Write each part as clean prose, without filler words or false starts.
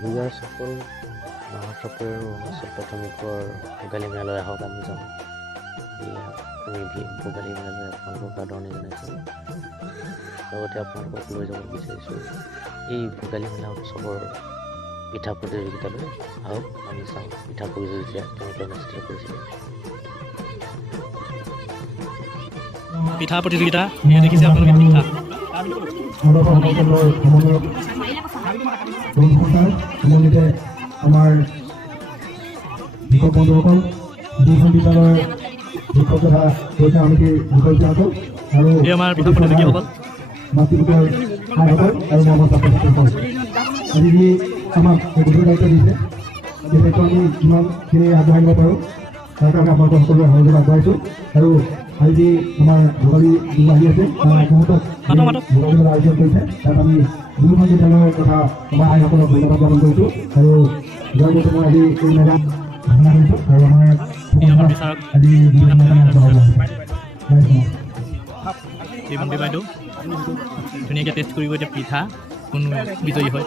বিয়াৰ সফল নাহৰ চপৰ অৰুণাচল প্ৰাথমিকৰ ভোগালী মেলালৈ আহক আমি যাম। আমি ভোগালী মেলালৈ আপোনালোকক আদৰণি জনাইছোঁ। লগতে আপোনালোকক লৈ যাব বিচাৰিছোঁ এই ভোগালী মেলা উৎসৱৰ পিঠা প্ৰতিযোগিতালৈ। আহক আমি চাওঁ পিঠা প্ৰতিযোগিতা কেনেকৈ অনুষ্ঠিত কৰিছিল। পিঠা প্ৰতিযোগিতা দেখিছে আপোনালোকে পিঠা আমাৰ শিক্ষক বন্ধুসকল দুখন বিদ্যালয়ৰ শিক্ষক তথা পৰীক্ষা সমিতিৰ বিষয়সকল আৰু আমাৰ পিঠা প্ৰতিযোগীসকল মাতৃবিদ্যালয়ৰ আইসকল আৰু আমাৰ ছাত্ৰ ছাত্ৰীসকল আজি যি আমাক এই গধুৰ দায়িত্ব দিছে এই দায়িত্ব আমি যিমানখিনি আগবঢ়াই নিব পাৰোঁ তাৰ কাৰণে আপোনালোকৰ সকলোৰে সহযোগ আগবঢ়াইছোঁ। আৰু আজি যি আমাৰ ভোগালী বিহু আহি আছে মুহূৰ্তত ভোগালী মেলা আয়োজন কৰিছে তাত আমি দুখন বিদ্যালয়ৰ তথা আমাৰ আইসকলক ধন্যবাদ জ্ঞাপন কৰিছোঁ। আৰু যোৱাৰ বছৰ মই আজি এই মেলা ঘোষণা কৰিছোঁ আৰু আমাৰ আজি এই ভণ্টি বাইদেউ ধুনীয়াকৈ টেষ্ট কৰিব এতিয়া পিঠা কোন বিজয়ী হয়।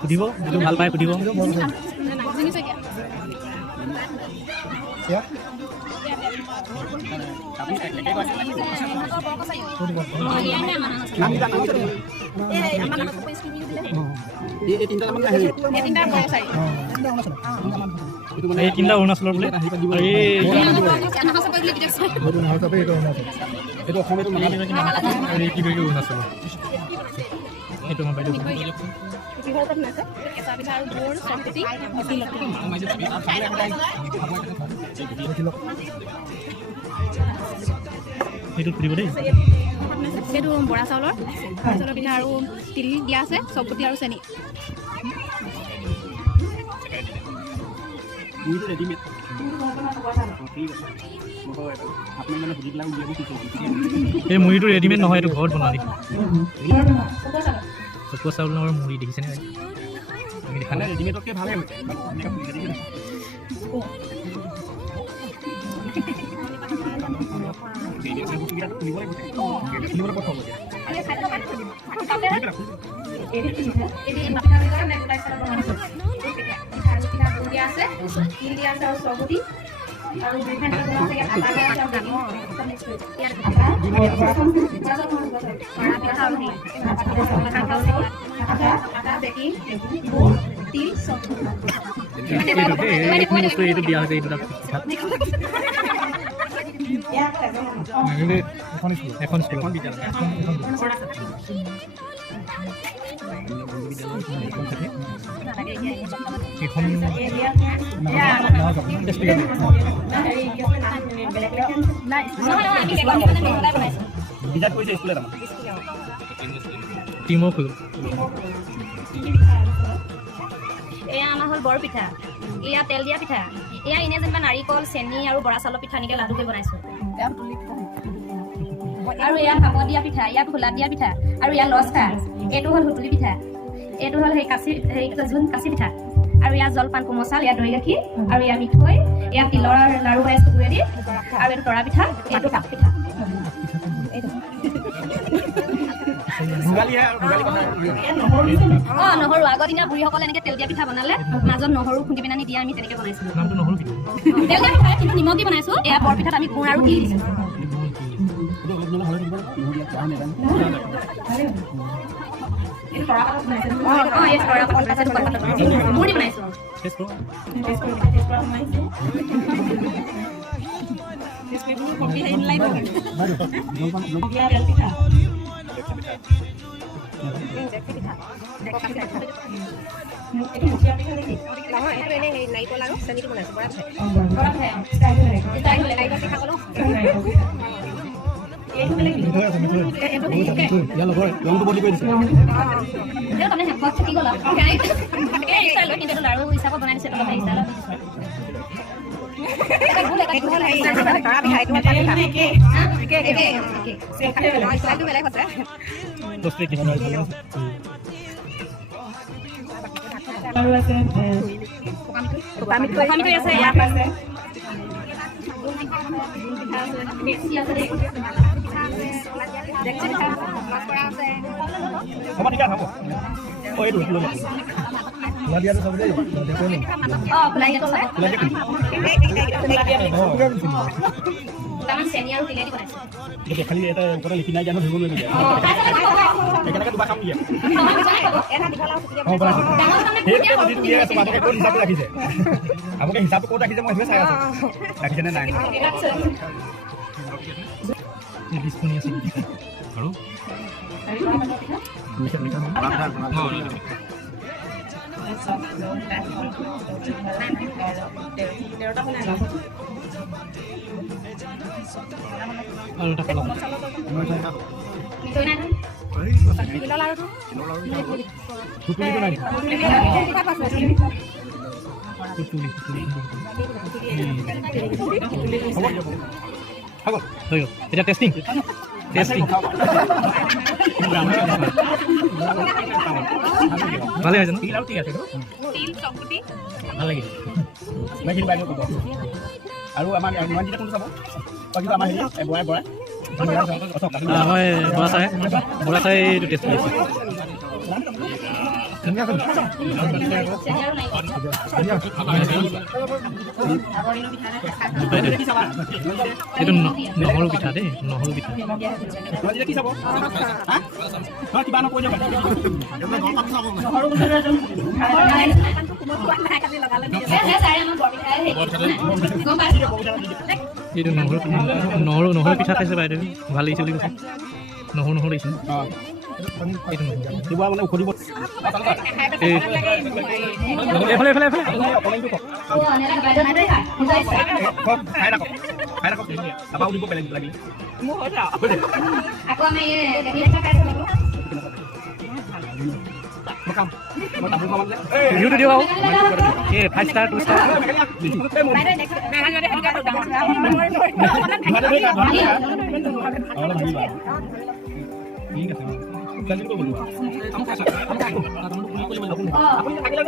সুধিব যিটো ভাল পায় সুধিব। এই তিনিটা অৰুণাচলৰ বোলে কি কৰিলোঁ অৰুণাচলৰ সেইটো মই বাইদেউ সেইটো সুধিব দেই। সেইটো বৰা চাউলৰ পিঠা আৰু তিল দিয়া আছে, চবগুটি আৰু চেনি। এই মুড়িটো ৰেডিমেড নহয়, এইটো ঘৰত বনোৱা নেকি? চকুৱা চাউলৰ মুড়ি দেখিছেনে? দেখা নাই ৰেডিমেডতকৈ ভালে হৈছে। এইটো দিয়া হৈছে এইটো এখন স্কুল বিদ্যালয় এয়া আমাৰ হ'ল বৰ পিঠা, এয়া তেল দিয়া পিঠা, এয়া এনে যেনিবা নাৰিকল চেনি আৰু বৰা চাউলৰ পিঠা এনেকৈ লাডু কৰি বনাইছোঁ। আৰু এয়া ভাপত দিয়া পিঠা, এয়া খোলাত দিয়া পিঠা, আৰু এয়া লচকা, এইটো হ'ল সুতুলি পিঠা, এইটো হ'ল সেই কাচি পিঠা, আৰু ইয়াত জলপান কোমল চাউল, ইয়াত দৈ গাখীৰ, আৰু ইয়াত মিঠৈ, এয়া তিলৰ লাড়ু বনাইছোঁ গুড়েদি, আৰু এইটো তৰা পিঠা, এইটো কাপ পিঠা। নহৰু আগৰ দিনা বুঢ়ীসকলে এনেকৈ তেল দিয়া পিঠা বনালে মাজত নহৰু খুন্দি পিনে দিয়া, আমি তেনেকৈ বনাইছিলোঁ। তেল দিয়া পিঠা কিন্তু নিমখ দি বনাইছোঁ। এয়া বৰ পিঠাত আমি গুড় আৰু তিল দিছোঁ। মুড়ি বনাইছোঁ। নাৰিকল আৰু চেনিটো বনাইছোঁ। লাড়ু হিচাপত বনাই দিছে। মিক্সি আছে দেই দেখছি পিঠা মাছ কৰা আছে হ'ব ঠিক আছে হ'ব এইটো লৈ যাম খোলা দিয়াটো চাব দেই দেখো নি খোলাই দিয়াটো চাব খোলা দিয়া তাৰমান চেনি আৰু তিলেদি বনাইছে এইটো খালি এটা ওপৰত লিখি নাই জানো ধৰিব নোৱাৰিবি একেলগে দুবাৰ খাম দিয়া আপোনালোকে ক'ত হিচাপটো ৰাখিছে আপোনালোকে হিচাপটো ক'ত ৰাখিছে মই সেইটোৱে চাই আছোঁ ৰাখিছেনে নাই বিস্কুট আছে আৰু আৰু এটা কলম ফুটুলিটো নাই ফুটুলি হ'ব হৈ গ'ল এতিয়া টেষ্টিং ভালে হৈছে ন ঠিক আছে ভাল লাগিছে বাকী বাইদেউ ক'ব আৰু আমাৰ ইমান যেতিয়া কোনটো চাব বাকী আমাৰ হেৰি বৰাই মই বৰা চাই এইটো টেষ্ট কৰিছোঁ এইটো নহৰু পিঠা দেই নহৰু পিঠা কিবা নকৈ এইটো নহৰু পিঠা খাইছে বাইদেউ ভাল লাগিছে বুলি কৈছে নহৰু লাগিছে এইটো নহৰু মানে উখলিব এইফালে ৰিভিউটো দিওঁ আৰু এই 5 ষ্টাৰ 2 ষ্টাৰ ঠিক আছে আপুনি থাকিলে